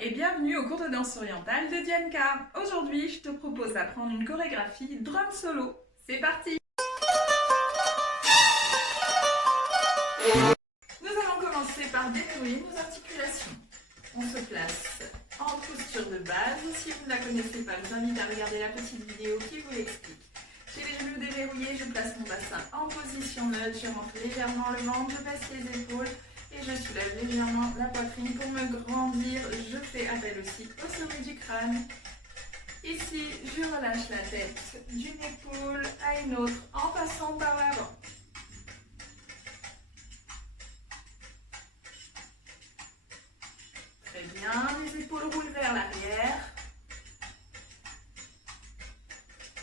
et bienvenue au cours de danse orientale de Dianka. Aujourd'hui, je te propose d'apprendre une chorégraphie drum solo. C'est parti! Nous allons commencer par déverrouiller nos articulations. On se place en posture de base. Si vous ne la connaissez pas, je vous invite à regarder la petite vidéo qui vous l'explique. J'ai les genoux déverrouillés, je place mon bassin en position neutre, je rentre légèrement le ventre, je baisse les épaules et je soulève légèrement la poitrine pour me grandir. Je fais appel aussi au sommet du crâne. Ici, je relâche la tête d'une épaule à une autre en passant par l'avant. Très bien, les épaules roulent vers l'arrière,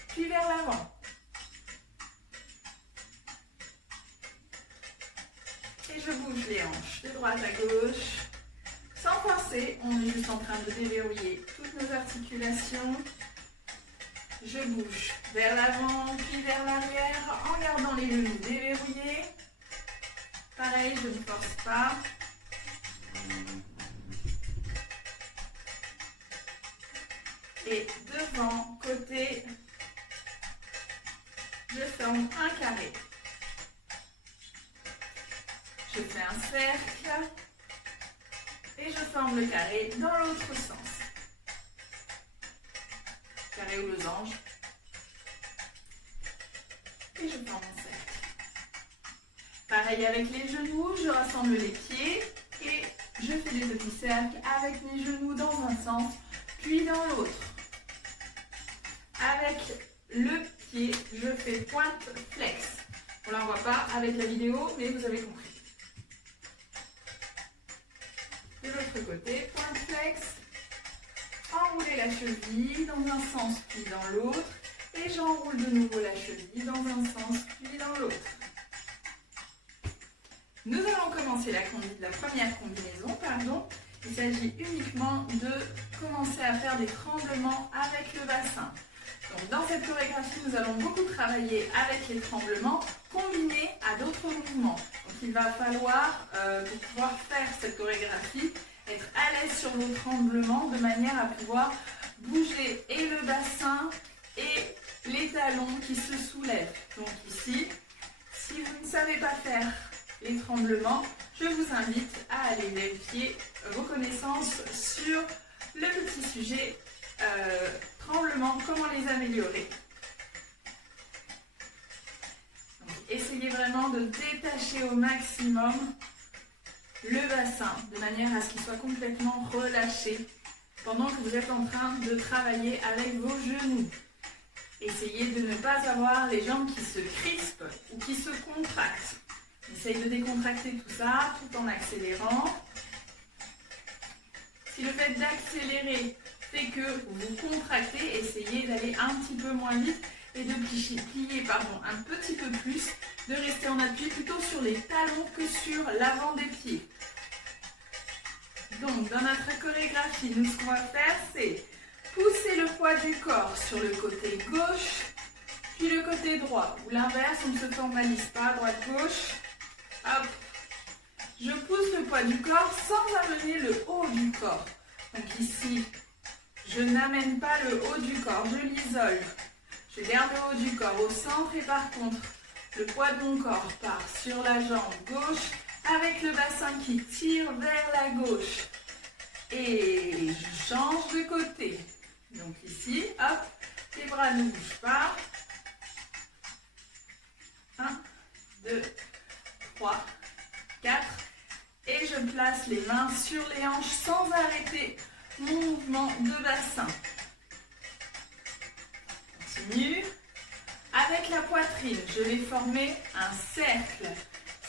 puis vers l'avant. Et je bouge les hanches de droite à gauche. Sans forcer, on est juste en train de déverrouiller toutes nos articulations. Je bouge vers l'avant, puis vers l'arrière, en gardant les genoux déverrouillés. Pareil, je ne force pas. Et devant, côté, je forme un carré. Je fais un cercle et je forme le carré dans l'autre sens. Carré ou losange. Et je forme un cercle. Pareil avec les genoux, je rassemble les pieds et je fais des petits cercles avec mes genoux dans un sens, puis dans l'autre. Avec le pied, je fais pointe flex. On ne la voit pas avec la vidéo, mais vous avez compris. De l'autre côté, pointe flex. Enrouler la cheville dans un sens puis dans l'autre. Et j'enroule de nouveau la cheville dans un sens puis dans l'autre. Nous allons commencer la première combinaison. Il s'agit uniquement de commencer à faire des tremblements avec le bassin. Donc, dans cette chorégraphie, nous allons beaucoup travailler avec les tremblements combinés à d'autres mouvements. Donc, il va falloir, pour pouvoir faire cette chorégraphie, être à l'aise sur nos tremblements de manière à pouvoir bouger et le bassin et les talons qui se soulèvent. Donc ici, si vous ne savez pas faire les tremblements, je vous invite à aller vérifier vos connaissances sur le petit sujet tremblements, comment les améliorer. Donc, essayez vraiment de détacher au maximum le bassin de manière à ce qu'il soit complètement relâché pendant que vous êtes en train de travailler avec vos genoux. Essayez de ne pas avoir les jambes qui se crispent ou qui se contractent. Essayez de décontracter tout ça tout en accélérant. Si le fait d'accélérer fait que vous contractez, essayez d'aller un petit peu moins vite et de plier un petit peu plus, de rester en appui plutôt sur les talons que sur l'avant des pieds. Donc, dans notre chorégraphie, nous, ce qu'on va faire, c'est pousser le poids du corps sur le côté gauche, puis le côté droit, ou l'inverse, on ne se formalise pas, droite-gauche. Hop. Je pousse le poids du corps sans amener le haut du corps. Donc ici, je n'amène pas le haut du corps, je l'isole. Je garde le haut du corps au centre et par contre, le poids de mon corps part sur la jambe gauche avec le bassin qui tire vers la gauche. Et je change de côté. Donc ici, hop, les bras ne bougent pas. 1, 2, 3, 4. Et je place les mains sur les hanches sans arrêter mon mouvement de bassin. Continue. Avec la poitrine, je vais former un cercle.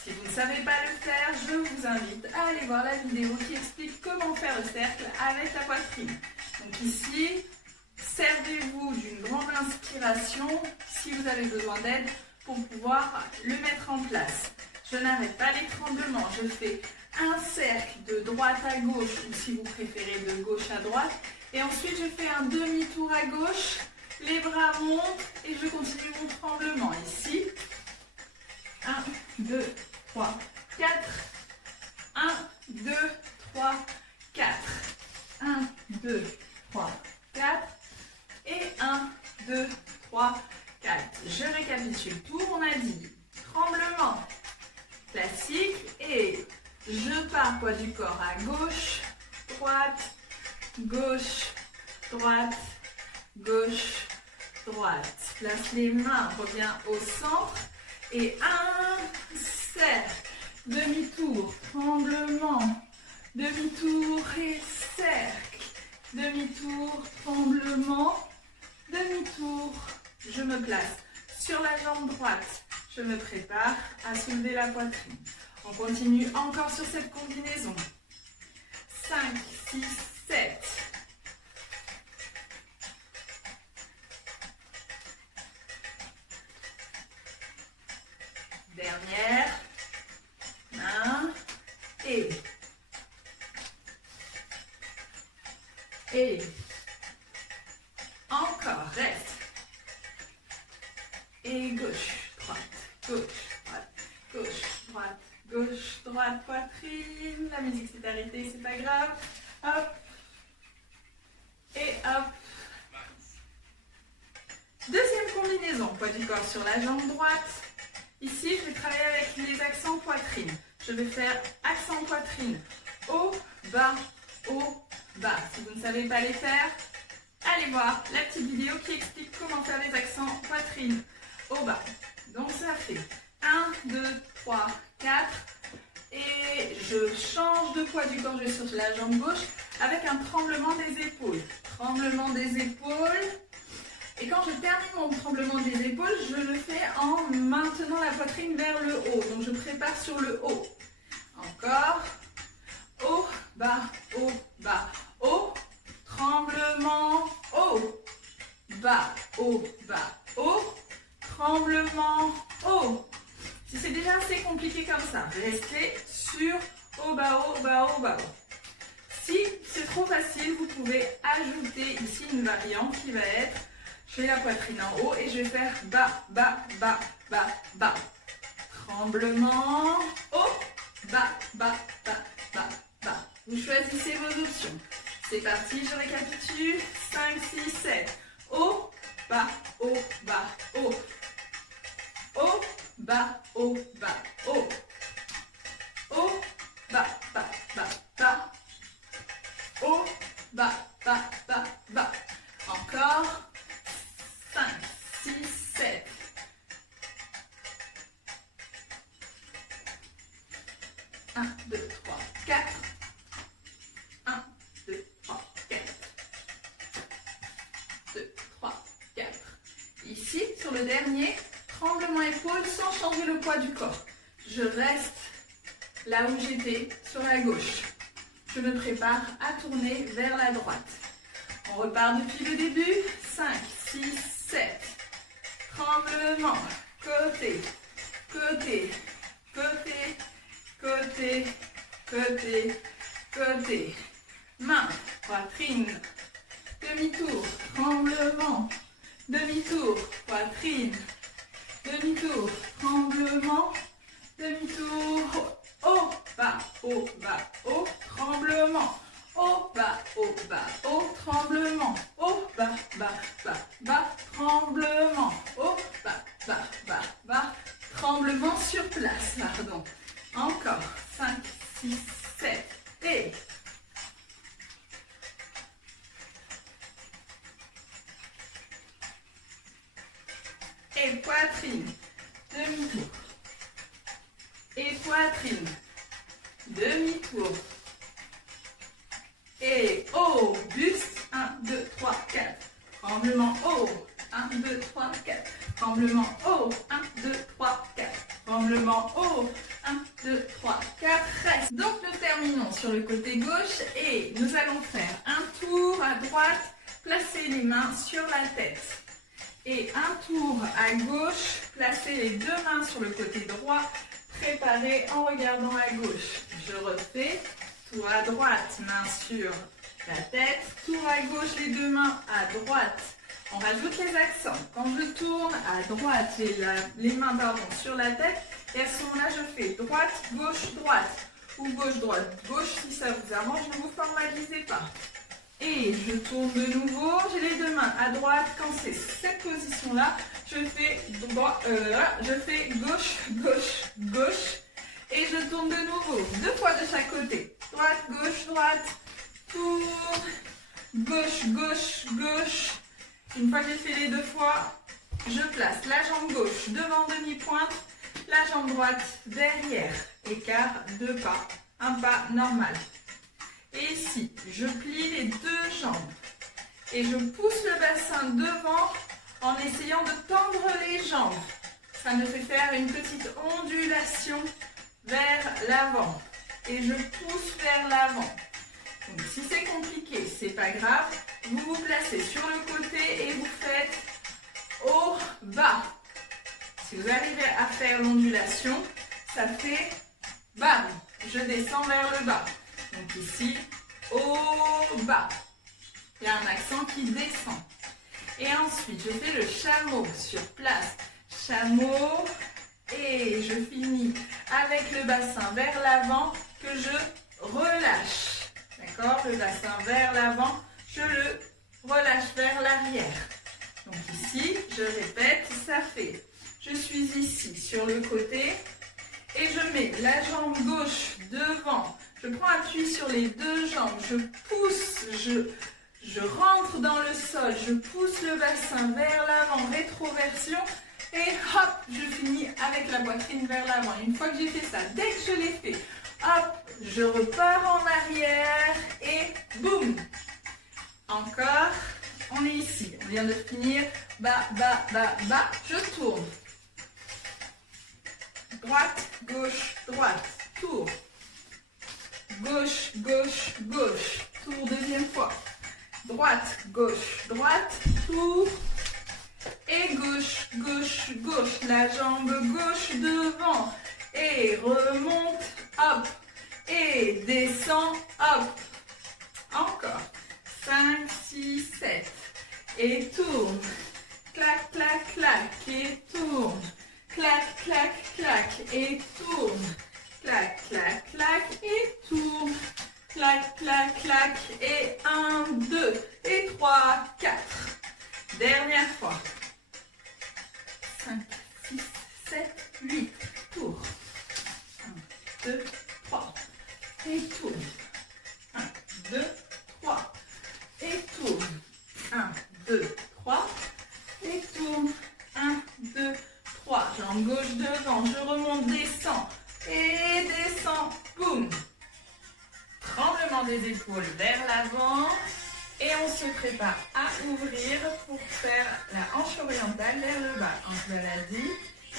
Si vous ne savez pas le faire, je vous invite à aller voir la vidéo qui explique comment faire le cercle avec la poitrine. Donc ici, servez-vous d'une grande inspiration si vous avez besoin d'aide pour pouvoir le mettre en place. Je n'arrête pas les tremblements, je fais un cercle de droite à gauche ou si vous préférez de gauche à droite. Et ensuite, je fais un demi-tour à gauche, les bras montent et je continue mon tremblement. Ici, 1, 2, 3, 4. 1, 2, 3, 4. 1, 2, 3, 4. Et 1, 2, 3, 4. Je récapitule tout. On a dit tremblement classique et je pars poids du corps à gauche, droite, gauche, droite, gauche, droite. Place les mains, reviens au centre et un cercle, demi-tour, tremblement, demi-tour et cercle, demi-tour, tremblement, demi-tour. Je me place sur la jambe droite, je me prépare à soulever la poitrine. On continue encore sur cette combinaison. 5, 6, 7. Dernière. 1. Et. Encore, reste. Et gauche, droite, gauche, droite, gauche, droite, gauche, droite, poitrine. La musique s'est arrêtée, c'est pas grave. Hop. Et hop. Deuxième combinaison, poids du corps sur la jambe droite. Ici, je vais travailler avec les accents poitrine. Je vais faire accent poitrine. Haut, bas, haut, bas. Si vous ne savez pas les faire, allez voir la petite vidéo qui explique comment faire les accents poitrine. Au bas. Donc ça fait 1, 2, 3, 4. Et je change de poids du corps, je vais sur la jambe gauche avec un tremblement des épaules. Tremblement des épaules. Et quand je termine mon tremblement des épaules, je le fais en maintenant la poitrine vers le haut. Donc je prépare sur le haut. Encore. Haut, bas, haut, bas, haut. Tremblement, haut. Bas, haut, bas, haut. Tremblement, haut. Si c'est déjà assez compliqué comme ça, restez sur haut, bas, haut, bas, haut, bas, haut. Si c'est trop facile, vous pouvez ajouter ici une variante qui va être, je fais la poitrine en haut et je vais faire bas, bas, bas, bas, bas. Tremblement, haut, bas, bas, bas, bas, bas. Vous choisissez vos options. C'est parti, je récapitule. 5, 6, 7. Haut, bas, haut, bas, haut. Haut, bas, haut, bas, haut. Haut, bas, bas, bas, bas. Haut, bas, bas, bas, bas. Encore. 5, 6, 7. Un, 2, 3, 4. 1, 2, 3, 4. 2, 3, 4. Ici, sur le dernier, tremblement épaule sans changer le poids du corps. Je reste là où j'étais, sur la gauche. Je me prépare à tourner vers la droite. On repart depuis le début. 5, 6, 7. Tremblement. Côté, côté, côté, côté, côté, côté. Main, poitrine. Demi-tour, tremblement. Demi-tour, poitrine. Demi-tour, tremblement. Demi-tour, haut, bas, haut, bas, haut, tremblement. Haut, bas, haut, bas, haut, tremblement. Haut, bas, bas, bas, bas, tremblement. Haut, bas, bas, bas, bas, tremblement sur place, pardon. Encore. 5, 6, 7. Et poitrine. Demi-tour. Et poitrine. Demi-tour. Et haut, buste, 1, 2, 3, 4. Tremblement haut, 1, 2, 3, 4. Tremblement haut, 1, 2, 3, 4. Tremblement haut, 1, 2, 3, 4. Reste. Donc nous terminons sur le côté gauche et nous allons faire un tour à droite, placer les mains sur la tête. Et un tour à gauche, placer les deux mains sur le côté droit, préparer en regardant à gauche. Je refais. Tour à droite, main sur la tête. Tour à gauche, les deux mains à droite. On rajoute les accents. Quand je tourne à droite, les mains sur la tête. Et à ce moment-là, je fais droite, gauche, droite. Ou gauche, droite, gauche. Si ça vous arrange, ne vous formalisez pas. Et je tourne de nouveau. J'ai les deux mains à droite. Quand c'est cette position-là, je fais gauche, gauche, gauche. Et je tourne de nouveau. 2 fois de chaque côté. Droite, gauche, droite. Tourne. Gauche, gauche, gauche. Une fois que j'ai fait les 2 fois, je place la jambe gauche devant demi-pointe, la jambe droite derrière. Écart 2 pas. Un pas normal. Et ici, je plie les 2 jambes. Et je pousse le bassin devant en essayant de tendre les jambes. Ça me fait faire une petite ondulation vers l'avant. Et je pousse vers l'avant. Donc si c'est compliqué, c'est pas grave. Vous vous placez sur le côté et vous faites haut, bas. Si vous arrivez à faire l'ondulation, ça fait bam. Je descends vers le bas. Donc ici, haut, bas. Il y a un accent qui descend. Et ensuite, je fais le chameau sur place. Chameau. Et je finis avec le bassin vers l'avant que je relâche. D'accord? Le bassin vers l'avant, je le relâche vers l'arrière. Donc ici, je répète, ça fait. Je suis ici sur le côté et je mets la jambe gauche devant. Je prends appui sur les 2 jambes, je pousse, je rentre dans le sol, je pousse le bassin vers l'avant, rétroversion. Et hop, je finis avec la poitrine vers l'avant. Une fois que j'ai fait ça, dès que je l'ai fait, hop, je repars en arrière et boum. Encore, on est ici. On vient de finir. Bas, bas, bas, bas. Je tourne. Droite, gauche, droite. Tour. Gauche, gauche, gauche. Tour deuxième fois. Droite, gauche, droite. Tour. Et gauche, gauche, gauche, la jambe gauche devant, et remonte, hop, et descend, hop, encore, 5, 6, 7, et tourne, clac, clac, clac, et tourne, clac, clac, clac, et tourne, clac, clac, clac, et tourne, clac, clac, clac, et 1, 2, et 3, 4, dernière fois. 5, 6, 7, 8, tour. 1, 2, 3, et tourne. 1, 2, 3, et tourne. 1, 2, 3, et tourne. 1, 2, 3. Jambe gauche devant, je remonte, descends, et descends, boum. Tremblement des épaules vers l'avant. Et on se prépare à ouvrir pour faire la hanche orientale vers le bas. Hanche baladie,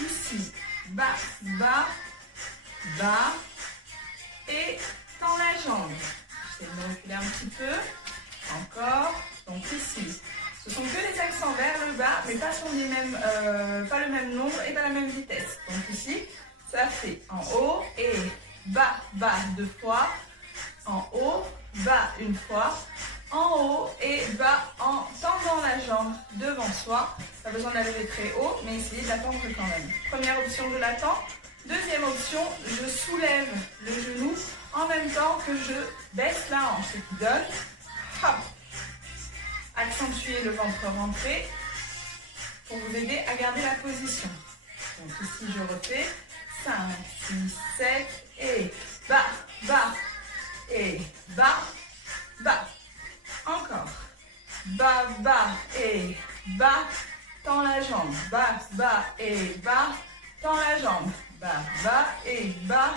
ici, bas, bas, bas, et tends la jambe. J'essaie de me reculer un petit peu. Encore, donc ici. Ce sont que les accents vers le bas, mais pas, sur les mêmes, pas le même nombre et pas la même vitesse. Donc ici, ça fait en haut et bas, bas 2 fois, en haut, bas 1 fois, en haut et bas en tendant la jambe devant soi. Pas besoin de la lever très haut, mais essayez de la tendre quand même. Première option, je la tends. Deuxième option, je soulève le genou en même temps que je baisse la hanche. Ce qui donne, hop, accentuer le ventre rentré pour vous aider à garder la position. Donc ici, je refais 5, 6, 7 et bas, bas et bas, bas. Encore. Bas, bas et bas. Tends la jambe. Bas, bas et bas. Tends la jambe. Bas, bas et bas.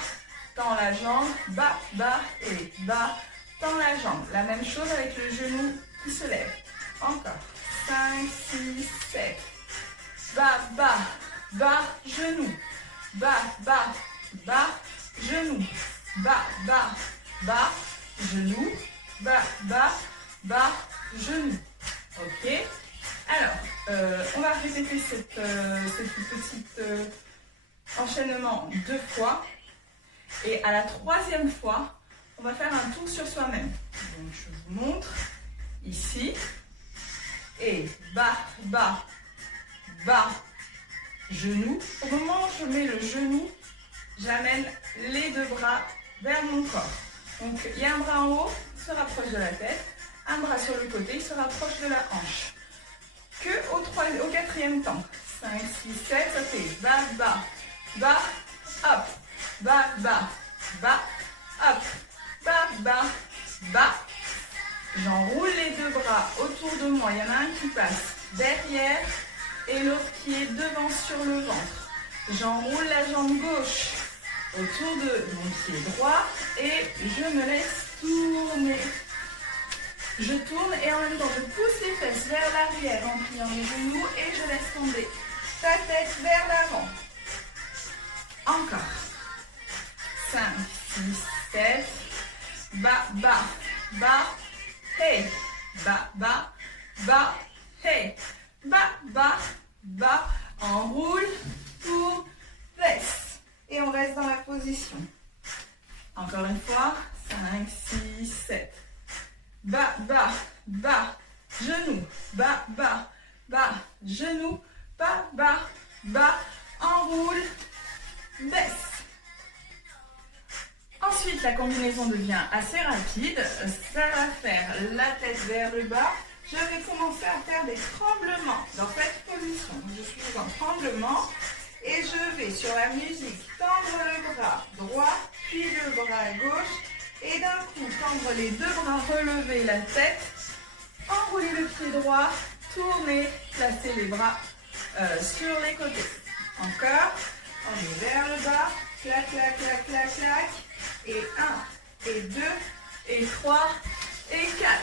Tends la jambe. Bas, bas et bas. Tends la jambe. La même chose avec le genou qui se lève. Encore. 5, 6, 7. Bas, bas, bas, genou. Bas, bas, bas, genou. Bas, bas, bas, genou. Bas, bas, bas, genou. Ok. Alors, on va répéter cette petite enchaînement 2 fois. Et à la 3e fois, on va faire un tour sur soi-même. Donc, je vous montre ici. Et bas, bas, bas, genou. Au moment où je mets le genou, j'amène les 2 bras vers mon corps. Donc, il y a un bras en haut, se rapproche de la tête. un bras sur le côté, il se rapproche de la hanche. Que au quatrième temps. 5, 6, 7, ça fait bas, bas, bas, hop, bas, bas, bas, hop, bas, bas, bas. J'enroule les deux bras autour de moi. Il y en a un qui passe derrière et l'autre qui est devant sur le ventre. J'enroule la jambe gauche autour de mon pied droit et je me laisse tourner. Je tourne et en même temps je pousse les fesses vers l'arrière en pliant les genoux et je laisse tomber ta tête vers l'avant. Encore. 5, 6, 7. Bas, bas, bas, hey. Bas, bas, bas, hey. Bas, bas, bas. Enroule, tourne, baisse. Et on reste dans la position. Encore une fois. 5, 6, 7. Bas, bas, bas, genou, bas, bas, bas, genou, bas, bas, bas, enroule, baisse. Ensuite, la combinaison devient assez rapide. Ça va faire la tête vers le bas. Je vais commencer à faire des tremblements dans cette position. Je suis en tremblement et je vais sur la musique tendre le bras droit, puis le bras gauche. Et d'un coup, tendre les deux bras, relever la tête, enrouler le pied droit, tourner, placer les bras sur les côtés. Encore, on est vers le bas, clac, clac, clac, clac, clac. Et 1, et 2, et 3, et 4.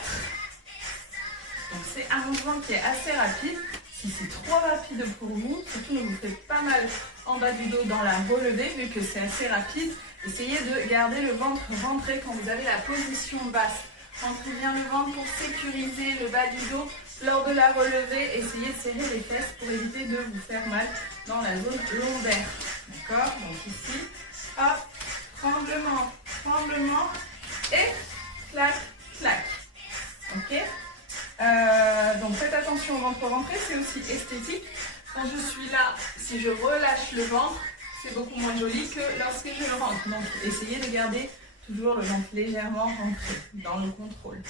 Donc c'est un mouvement qui est assez rapide. Si c'est trop rapide pour vous, surtout ne vous faites pas mal en bas du dos dans la relevée, vu que c'est assez rapide. Essayez de garder le ventre rentré quand vous avez la position basse. Rentrez bien le ventre pour sécuriser le bas du dos lors de la relevée. Essayez de serrer les fesses pour éviter de vous faire mal dans la zone lombaire. D'accord? Donc ici, hop, tremblement, tremblement et clac, clac. Ok? Donc faites attention au ventre rentré, c'est aussi esthétique. Quand je suis là, si je relâche le ventre, c'est beaucoup moins joli que lorsque je le rentre. Donc essayez de garder toujours le ventre légèrement rentré dans le contrôle.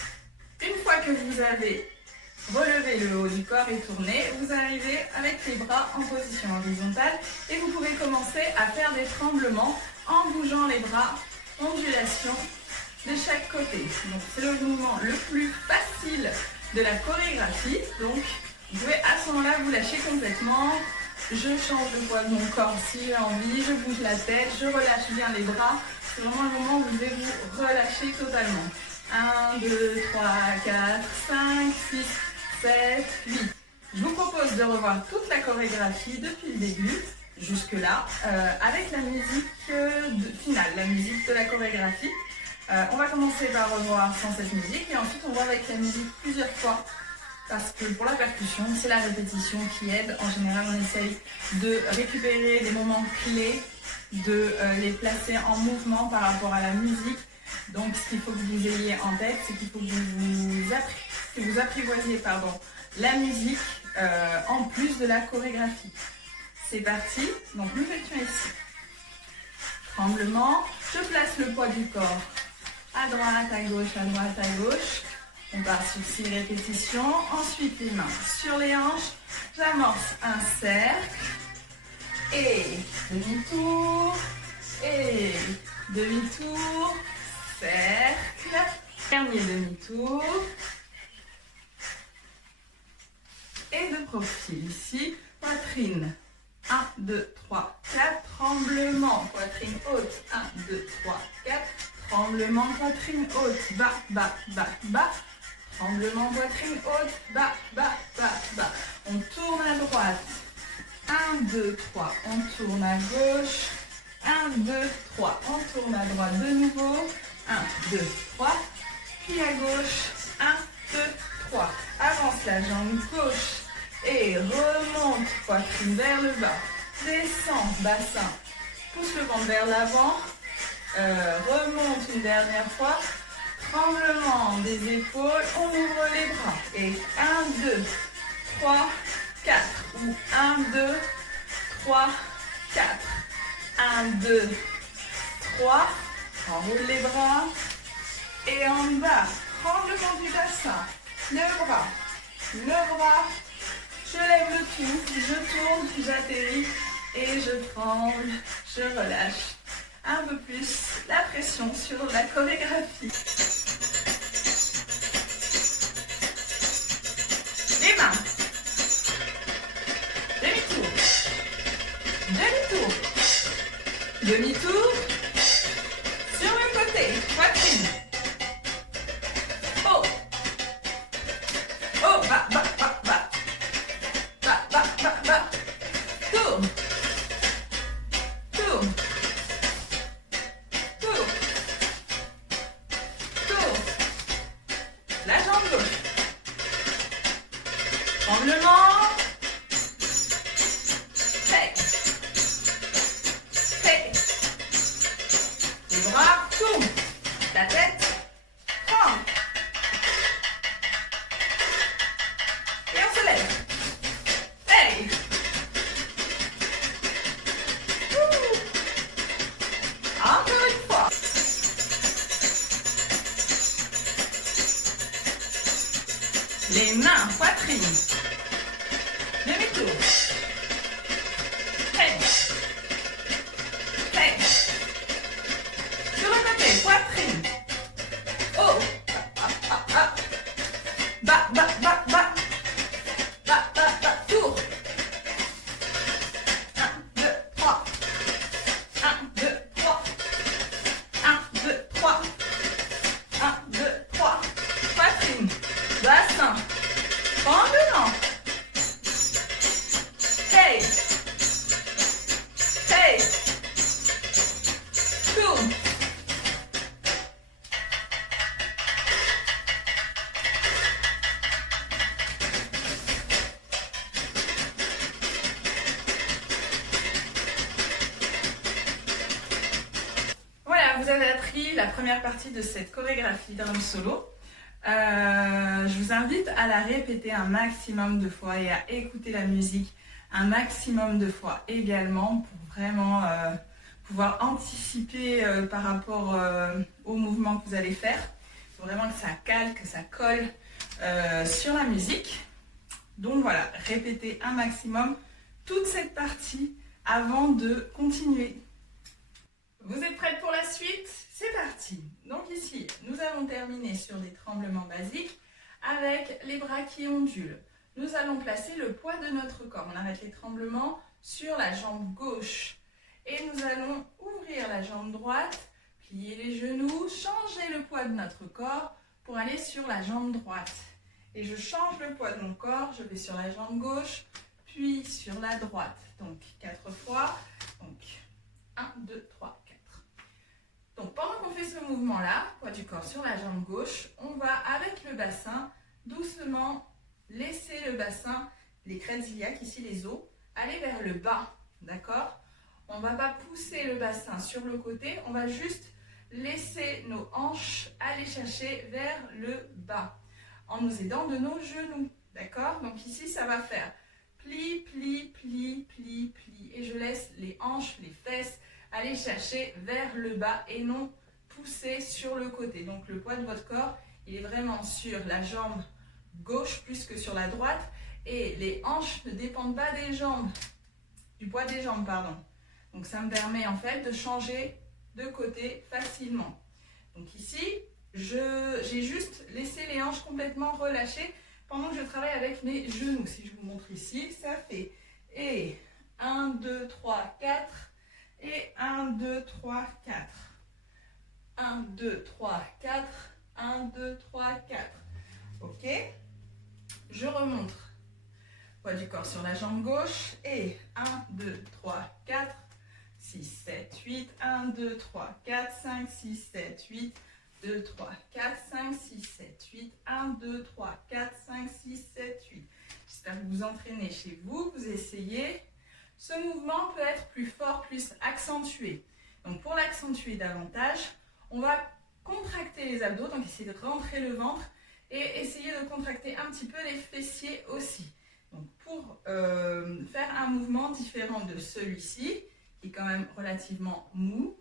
Une fois que vous avez relevé le haut du corps et tourné, vous arrivez avec les bras en position horizontale et vous pouvez commencer à faire des tremblements en bougeant les bras, ondulation de chaque côté. Donc c'est le mouvement le plus facile de la chorégraphie. Donc vous pouvez à ce moment-là vous lâcher complètement. Je change le poids de mon corps si j'ai envie, je bouge la tête, je relâche bien les bras. C'est vraiment le moment où vous devez vous relâcher totalement. 1, 2, 3, 4, 5, 6, 7, 8. Je vous propose de revoir toute la chorégraphie depuis le début, jusque-là, avec la musique finale, la musique de la chorégraphie. On va commencer par revoir sans cette musique et ensuite on voit avec la musique plusieurs fois. Parce que pour la percussion, c'est la répétition qui aide. En général, on essaye de récupérer des moments clés, de les placer en mouvement par rapport à la musique. Donc, ce qu'il faut que vous ayez en tête, c'est qu'il faut que vous apprivoisiez la musique en plus de la chorégraphie. C'est parti. Donc, nous étions ici. Tremblement. Je place le poids du corps à droite, à gauche, à droite, à gauche. On part sur 6 répétitions. Ensuite, les mains sur les hanches. J'amorce un cercle. Et demi-tour. Et demi-tour. Cercle. Dernier demi-tour. Et de profil ici. Poitrine. 1, 2, 3, 4. Tremblement. Poitrine haute. 1, 2, 3, 4. Tremblement. Poitrine haute. Bas, bas, bas, bas. Tremblement, poitrine haute, bas, bas, bas, bas. On tourne à droite. 1, 2, 3. On tourne à gauche. 1, 2, 3. On tourne à droite de nouveau. 1, 2, 3. Puis à gauche. 1, 2, 3. Avance la jambe gauche. Et remonte, poitrine vers le bas. Descend, bassin. Pousse le ventre vers l'avant. Remonte une dernière fois. Tremblement des épaules, on ouvre les bras. Et 1, 2, 3, 4. Ou 1, 2, 3, 4. 1, 2, 3. Enroule les bras. Et en bas, tremblement du bassin. le bras, je lève le tout, je tourne, j'atterris et je tremble, je relâche un peu plus la pression sur la chorégraphie. Les mains, demi-tour, demi-tour, demi-tour, sur le côté, poitrine. Oh, oh, bas, bas, bas, bas, bas, bas, bas, bas, tourne, tourne, tourne, tourne, la jambe gauche, tremblement, hey, hey, les bras tournent, la tête tremble, et on se lève, hey, encore une fois. Les mains, poitrine. Demi-tour. Hey. Hey. Sur le côté, poitrine. Oh. Ah, ah, ah. Bas, bas, bas, bas. Bas, bas, bas. Tour. 1, 2, 3. 1, 2, 3. 1, 2, 3. 1, 2, 3. Poitrine. Bassin. Tremblement. Hey. Hey. Tourne. Voilà, vous avez appris la première partie de cette chorégraphie drum solo. Je vous invite à la répéter un maximum de fois et à écouter la musique un maximum de fois également pour vraiment pouvoir anticiper par rapport au mouvement que vous allez faire. Il faut vraiment que ça cale, que ça colle sur la musique. Donc voilà, répétez un maximum toute cette partie avant de continuer. Vous êtes prêtes pour la suite? C'est parti! Donc ici, nous allons terminer sur des tremblements basiques avec les bras qui ondulent. Nous allons placer le poids de notre corps. On arrête les tremblements sur la jambe gauche. Et nous allons ouvrir la jambe droite, plier les genoux, changer le poids de notre corps pour aller sur la jambe droite. Et je change le poids de mon corps, je vais sur la jambe gauche, puis sur la droite. Donc 4 fois. Donc 1, 2, 3, 4. Donc pendant qu'on fait ce mouvement-là, poids du corps sur la jambe gauche, on va avec le bassin doucement laisser le bassin, les crêtes iliaques, ici les os, aller vers le bas, d'accord? On ne va pas pousser le bassin sur le côté, on va juste laisser nos hanches aller chercher vers le bas, en nous aidant de nos genoux, d'accord? Donc ici, ça va faire pli, pli, pli, pli, pli, et je laisse les hanches, les fesses, aller chercher vers le bas et non pousser sur le côté. Donc le poids de votre corps, il est vraiment sur la jambe gauche plus que sur la droite et les hanches ne dépendent pas des jambes, du poids des jambes, pardon. Donc ça me permet en fait de changer de côté facilement. Donc ici, j'ai juste laissé les hanches complètement relâchées pendant que je travaille avec mes genoux. Si je vous montre ici, ça fait et 1, 2, 3, 4 et 1, 2, 3, 4. 1, 2, 3, 4. 1, 2, 3, 4. Ok? Je remontre. Poids du corps sur la jambe gauche. Et 1, 2, 3, 4, 6, 7, 8. 1, 2, 3, 4, 5, 6, 7, 8. 2, 3, 4, 5, 6, 7, 8. 1, 2, 3, 4, 5, 6, 7, 8. J'espère que vous entraînez chez vous. Vous essayez. Ce mouvement peut être plus fort, plus accentué. Donc pour l'accentuer davantage, on va contracter les abdos, donc essayer de rentrer le ventre et essayer de contracter un petit peu les fessiers aussi. Donc pour faire un mouvement différent de celui-ci, qui est quand même relativement mou,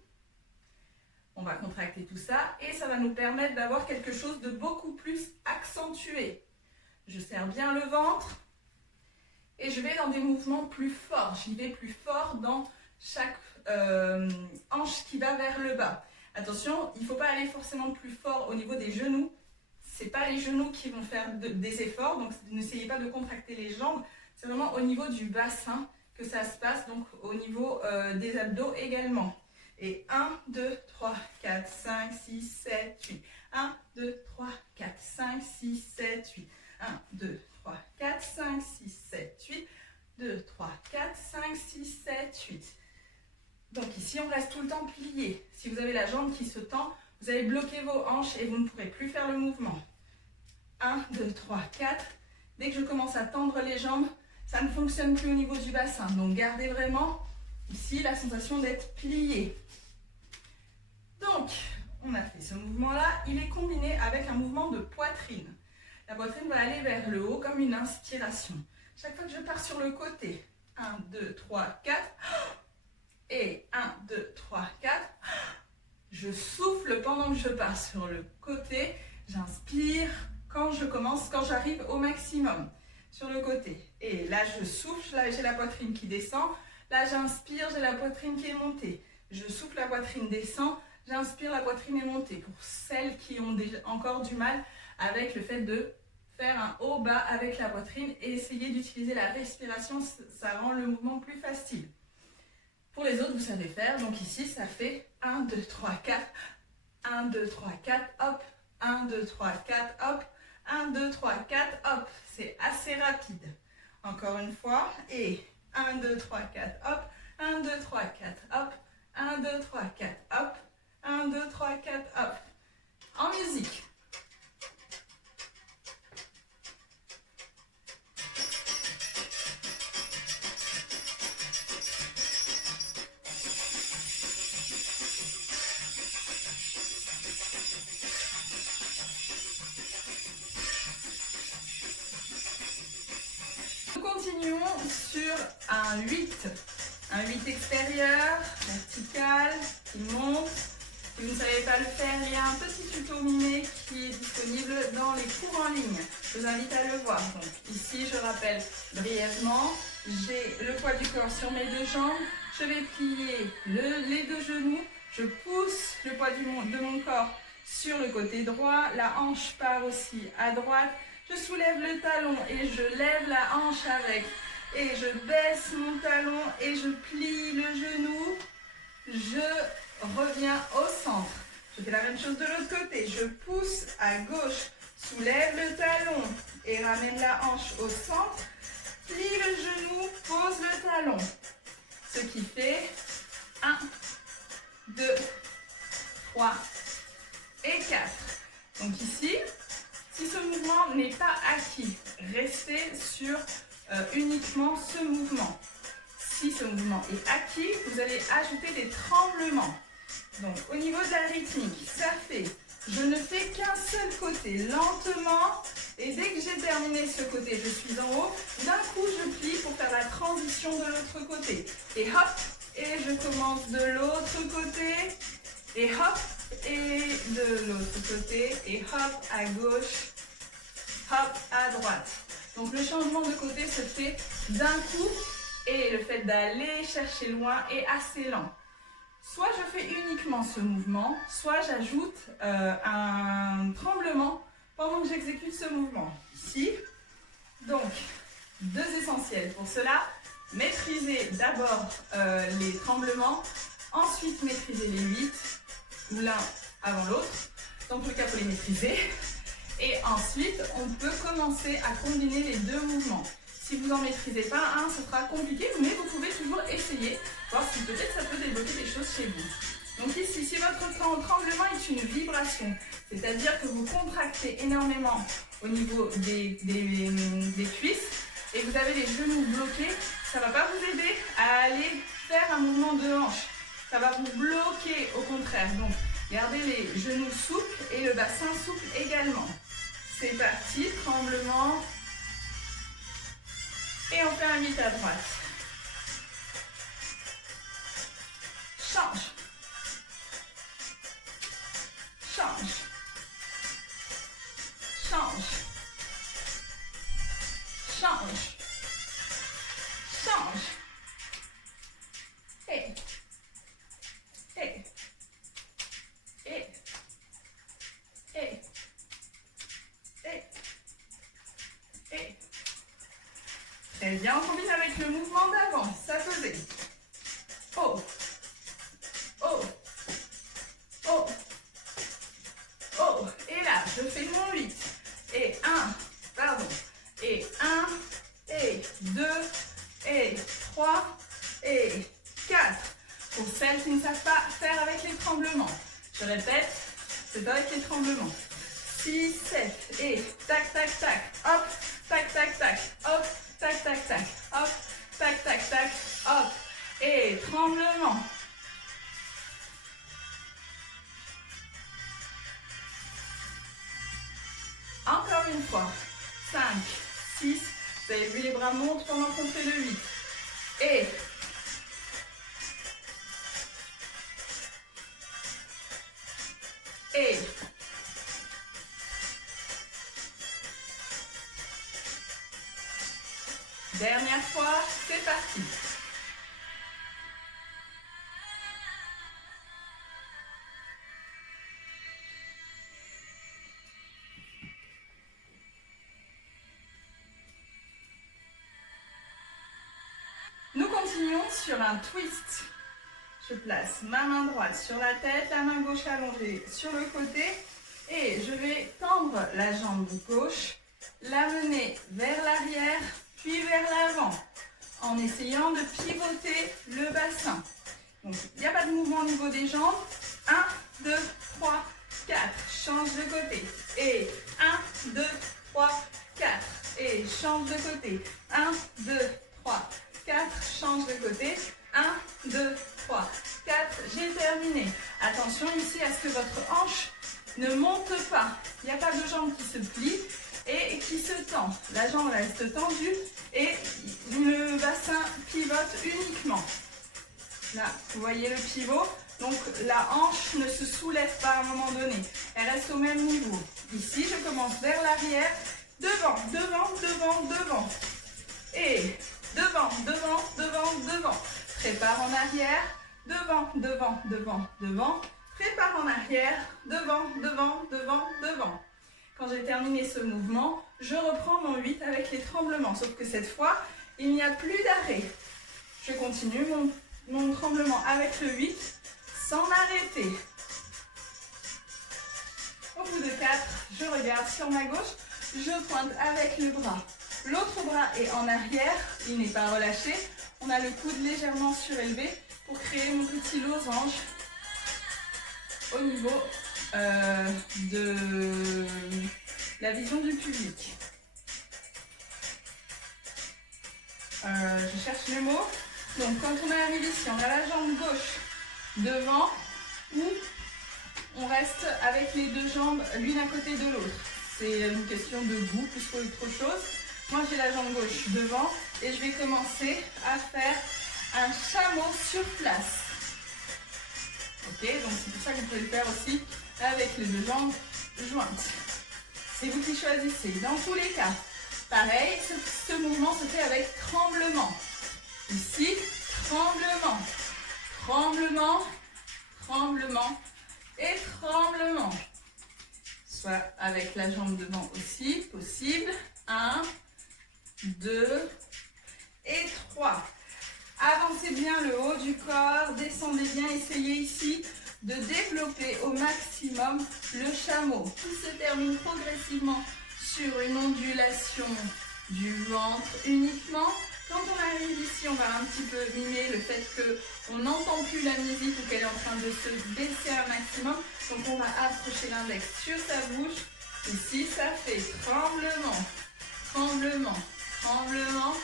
on va contracter tout ça et ça va nous permettre d'avoir quelque chose de beaucoup plus accentué. Je serre bien le ventre. Et je vais dans des mouvements plus forts. J'y vais plus fort dans chaque hanche qui va vers le bas. Attention, il ne faut pas aller forcément plus fort au niveau des genoux. Ce n'est pas les genoux qui vont faire des efforts, donc n'essayez pas de contracter les jambes. C'est vraiment au niveau du bassin que ça se passe, donc au niveau des abdos également. Et 1, 2, 3, 4, 5, 6, 7, 8. 1, 2, 3, 4, 5, 6, 7, 8. 1, 2, 3, 4, 5, 6, 7, 8. 2, 3, 4, 5, 6, 7, 8. Donc ici, on reste tout le temps plié. Si vous avez la jambe qui se tend, vous allez bloquer vos hanches et vous ne pourrez plus faire le mouvement. 1, 2, 3, 4. Dès que je commence à tendre les jambes, ça ne fonctionne plus au niveau du bassin. Donc gardez vraiment ici la sensation d'être plié. Donc, on a fait ce mouvement-là. Il est combiné avec un mouvement de poitrine. La poitrine va aller vers le haut comme une inspiration. Chaque fois que je pars sur le côté, 1, 2, 3, 4. Et 1, 2, 3, 4. Je souffle pendant que je pars sur le côté. J'inspire quand j'arrive au maximum sur le côté. Et là, je souffle, là, j'ai la poitrine qui descend. Là, j'inspire, j'ai la poitrine qui est montée. Je souffle, la poitrine descend. J'inspire, la poitrine est montée. Pour celles qui ont encore du mal avec le fait de faire un haut-bas avec la poitrine et essayer d'utiliser la respiration, ça rend le mouvement plus facile. Pour les autres, vous savez faire. Donc ici, ça fait 1, 2, 3, 4. 1, 2, 3, 4, hop. 1, 2, 3, 4, hop. 1, 2, 3, 4, hop. C'est assez rapide. Encore une fois. Et 1, 2, 3, 4, hop. 1, 2, 3, 4, hop. 1, 2, 3, 4, hop. 1, 2, 3, 4, hop. En musique. Nous continuons sur un 8. Un 8 extérieur, vertical, qui monte. Si vous ne savez pas le faire, il y a un petit tuto miné qui est disponible dans les cours en ligne. Je vous invite à le voir. Donc ici, je rappelle brièvement, j'ai le poids du corps sur mes deux jambes. Je vais plier les deux genoux. Je pousse le poids de mon corps sur le côté droit. La hanche part aussi à droite. Je soulève le talon et je lève la hanche avec. Et je baisse mon talon et je plie le genou. Je reviens au centre. Je fais la même chose de l'autre côté. Je pousse à gauche, soulève le talon et ramène la hanche au centre. Plie le genou, pose le talon. Ce qui fait 1, 2, 3 et 4. Donc ici, si ce mouvement n'est pas acquis, restez sur uniquement ce mouvement. Si ce mouvement est acquis, vous allez ajouter des tremblements. Donc au niveau de la rythmique, ça fait, je ne fais qu'un seul côté, lentement, et dès que j'ai terminé ce côté, je suis en haut, d'un coup je plie pour faire la transition de l'autre côté. Et hop, et je commence de l'autre côté, et hop, et de l'autre côté, et hop, à gauche, hop, à droite. Donc le changement de côté se fait d'un coup et le fait d'aller chercher loin est assez lent. Soit je fais uniquement ce mouvement, soit j'ajoute un tremblement pendant que j'exécute ce mouvement. Ici, donc, deux essentiels pour cela. Maîtriser d'abord les tremblements, ensuite maîtriser les 8, ou l'un avant l'autre. Dans tous les cas, il faut les maîtriser. Et ensuite, on peut commencer à combiner les deux mouvements. Si vous n'en maîtrisez pas un, ce sera compliqué, mais vous pouvez toujours essayer, voir si peut-être ça peut débloquer des choses chez vous. Donc ici, si votre tremblement est une vibration, c'est-à-dire que vous contractez énormément au niveau des cuisses et vous avez les genoux bloqués, ça ne va pas vous aider à aller faire un mouvement de hanche. Ça va vous bloquer au contraire. Donc, gardez les genoux souples et le bassin souple également. C'est parti, tremblement. Et on fait un 8 à droite. Change. Change. Change. change. Change. Et. Et. Et. Et. Et. Et. Très bien, on combine avec le mouvement d'avant, s'apposer. Oh. Oh. Oh. Oh. Et là, je fais mon 8. Et 1, pardon. Et 1, et 2, et 3, et 4. Pour celles qui ne savent pas faire avec les tremblements. Je répète, c'est avec les tremblements. 6, 7, et tac, tac, tac, hop, tac, tac, tac, hop, tac, tac, tac, hop, tac, tac, tac, hop, et tremblement. Encore une fois, 5, 6, vous avez vu les bras montent pendant qu'on fait le 8, et dernière fois, c'est parti. Nous continuons sur un twist. Je place ma main droite sur la tête, la main gauche allongée sur le côté et je vais tendre la jambe gauche, l'amener vers l'arrière puis vers l'avant en essayant de pivoter le bassin. Donc il n'y a pas de mouvement au niveau des jambes. 1, 2, 3, 4. Change de côté. Et 1, 2, 3, 4. Et change de côté. 1, 2, 3, 4. Change de côté. 1, 2, 3, 4. J'ai terminé. Attention ici à ce que votre hanche ne monte pas. Il n'y a pas de jambe qui se plie et qui se tend. La jambe reste tendue et le bassin pivote uniquement. Là, vous voyez le pivot. Donc la hanche ne se soulève pas à un moment donné. Elle reste au même niveau. Ici, je commence vers l'arrière. Devant, devant, devant, devant. Et devant, devant, devant, devant. Prépare en arrière. Devant, devant, devant, devant. Prépare en arrière. Devant, devant, devant, devant. Quand j'ai terminé ce mouvement, je reprends mon 8 avec les tremblements. Sauf que cette fois, il n'y a plus d'arrêt. Je continue mon tremblement avec le 8 sans m'arrêter. Au bout de 4, je regarde sur ma gauche. Je pointe avec le bras. L'autre bras est en arrière. Il n'est pas relâché. On a le coude légèrement surélevé pour créer mon petit losange au niveau de la vision du public. Je cherche les mots. Donc quand on arrive ici, on a la jambe gauche devant ou on reste avec les deux jambes l'une à côté de l'autre. C'est une question de goût plus qu'autre chose. Moi j'ai la jambe gauche devant et je vais commencer à faire un chameau sur place. Ok, donc c'est pour ça que vous pouvez le faire aussi avec les deux jambes jointes. C'est vous qui choisissez. Dans tous les cas, pareil, ce mouvement se fait avec tremblement. Ici, tremblement, tremblement, tremblement et tremblement. Soit avec la jambe devant aussi, possible. 1, 2 et 3. Avancez bien le haut du corps, descendez bien, essayez ici de développer au maximum le chameau qui se termine progressivement sur une ondulation du ventre uniquement. Quand on arrive ici, on va un petit peu mimer le fait qu'on n'entend plus la musique ou qu'elle est en train de se baisser un maximum. Donc on va approcher l'index sur sa bouche. Ici, ça fait tremblement, tremblement, tremblement,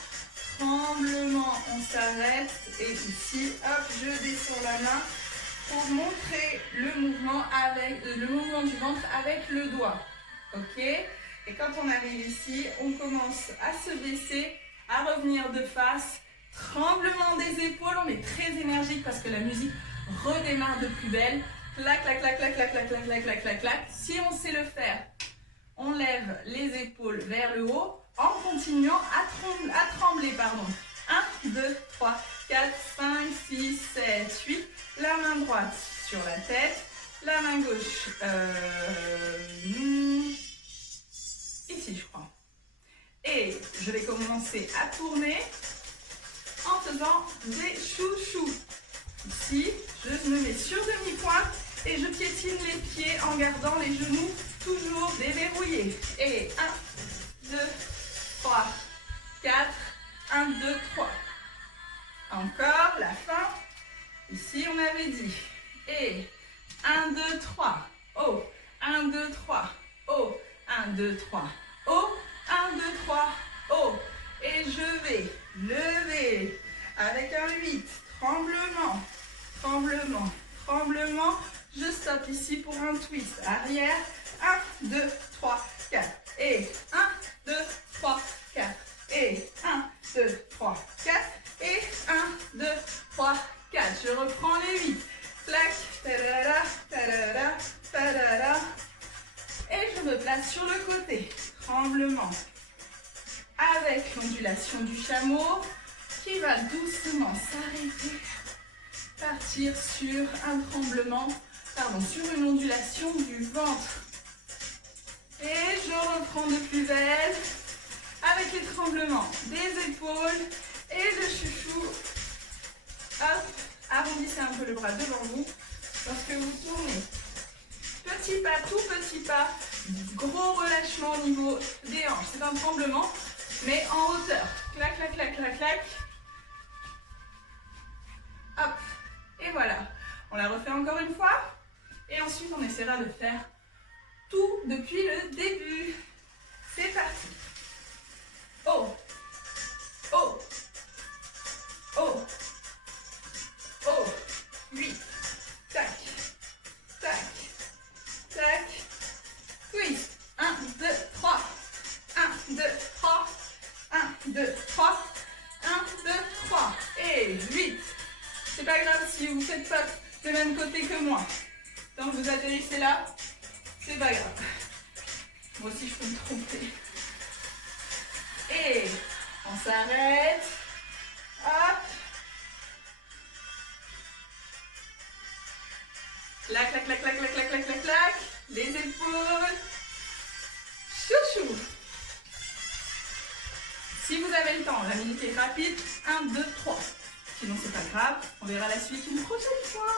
tremblement. On s'arrête et ici, hop, je descends la main pour montrer le mouvement du ventre avec le doigt. Ok? Et quand on arrive ici, on commence à se baisser, à revenir de face. Tremblement des épaules, on est très énergique parce que la musique redémarre de plus belle. Clac, clac, clac, clac, clac, clac, clac, clac, clac, clac, clac. Si on sait le faire On lève les épaules vers le haut en continuant à trembler. 1, 2, 3, 4, 5, 6, 7, 8. La main droite sur la tête. La main gauche ici, je crois. Et je vais commencer à tourner en faisant des chouchous. Ici, je me mets sur demi-pointe et je piétine les pieds en gardant les genoux toujours déverrouillés. Et 1, 2, 3, 4, 1, 2, 3. Encore, la fin. Ici, on avait dit. Et 1, 2, 3. Oh, 1, 2, 3. Oh, 1, 2, 3. Oh, 1, 2, 3. Oh. Et je vais lever avec un 8. Tremblement, tremblement, tremblement. Je stoppe ici pour un twist. Arrière. 1, 2, 3, 4. Et 1, 2, 3, 4. Et 1, 2, 3, 4. Et 1, 2, 3, 4. Je reprends les 8. Clac. Tadada, tadada, tadada. Et je me place sur le côté. Tremblement. Avec l'ondulation du chameau qui va doucement s'arrêter. Partir sur un tremblement, sur une ondulation du ventre. Et je reprends de plus belle avec les tremblements des épaules et le chouchou. Hop, arrondissez un peu le bras devant vous lorsque vous tournez. Petit pas, tout petit pas, gros relâchement au niveau des hanches. C'est un tremblement, mais en hauteur. Clac, clac, clac, clac, clac. Hop, et voilà. On la refait encore une fois. Et ensuite, on essaiera de faire tout depuis le début. C'est parti. Oh, oh, oh, oh. 8. Tac, tac, tac. Twist. 1, 2, 3. 1, 2, 3. 1, 2, 3. 1, 2, 3. Et 8. C'est pas grave si vous ne faites pas le même côté que moi. Tant que vous atterrissez là, c'est pas grave. Moi aussi, je peux me tromper. Et on s'arrête. Hop. Clac, clac, clac, clac, clac, clac, clac, clac, clac. Les épaules. Chouchou. Si vous avez le temps, la minute est rapide. 1, 2, 3. Sinon, c'est pas grave. On verra la suite une prochaine fois.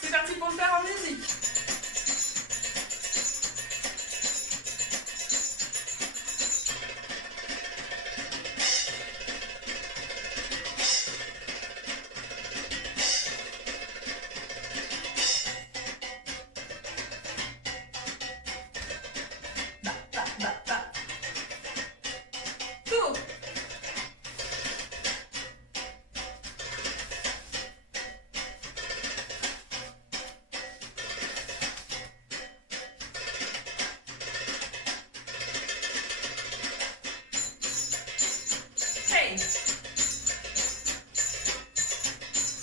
C'est parti pour le faire en musique.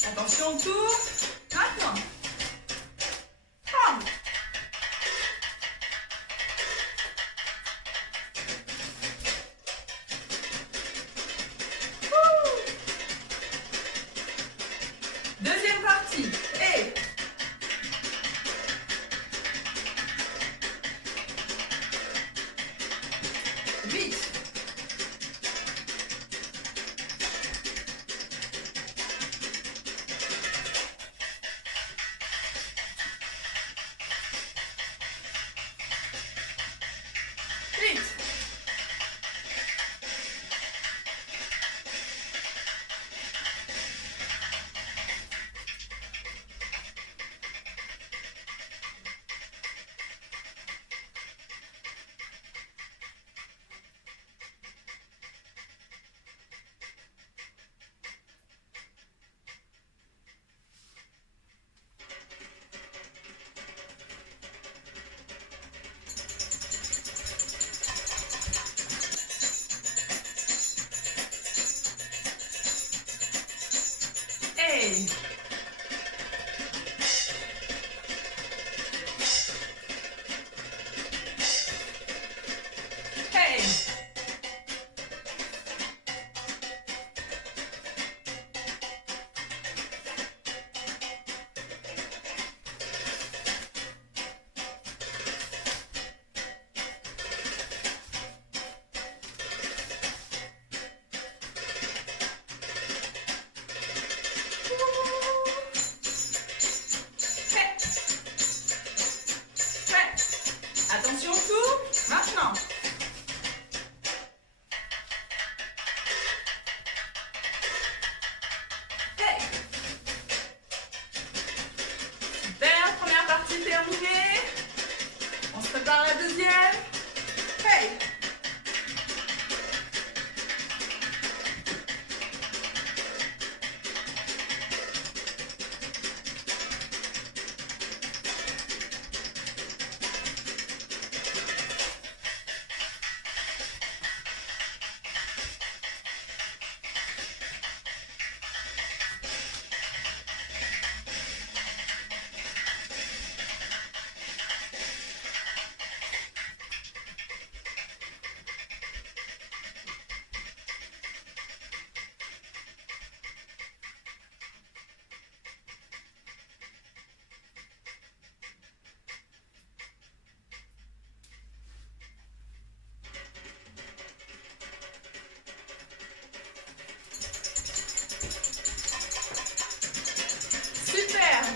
Attention, tour. Maintenant. Tremble. Deuxième partie. Et 8.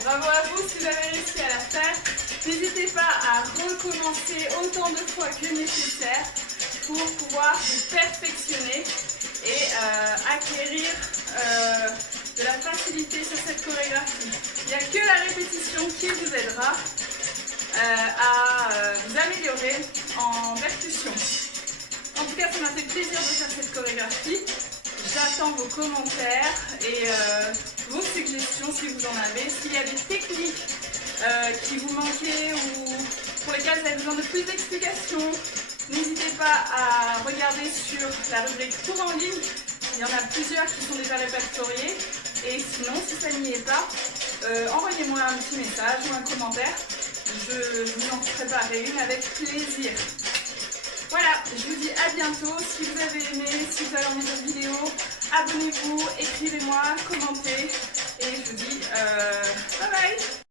bravo à vous si vous avez réussi à la faire. N'hésitez pas à recommencer autant de fois que nécessaire pour pouvoir vous perfectionner et acquérir de la facilité sur cette chorégraphie. Il n'y a que la répétition qui vous aidera à vous améliorer en percussion. En tout cas, ça m'a fait plaisir de faire cette chorégraphie. J'attends vos commentaires et vos suggestions si vous en avez. S'il y a des techniques qui vous manquaient ou pour lesquelles vous avez besoin de plus d'explications, n'hésitez pas à regarder sur la rubrique cours en ligne. Il y en a plusieurs qui sont déjà répertoriés. Et sinon, si ça n'y est pas, envoyez-moi un petit message ou un commentaire. Je vous en préparerai une avec plaisir. Voilà, je vous dis à bientôt. Si vous avez aimé, si vous avez envie de vidéo, abonnez-vous, écrivez-moi, commentez. Et je vous dis bye bye.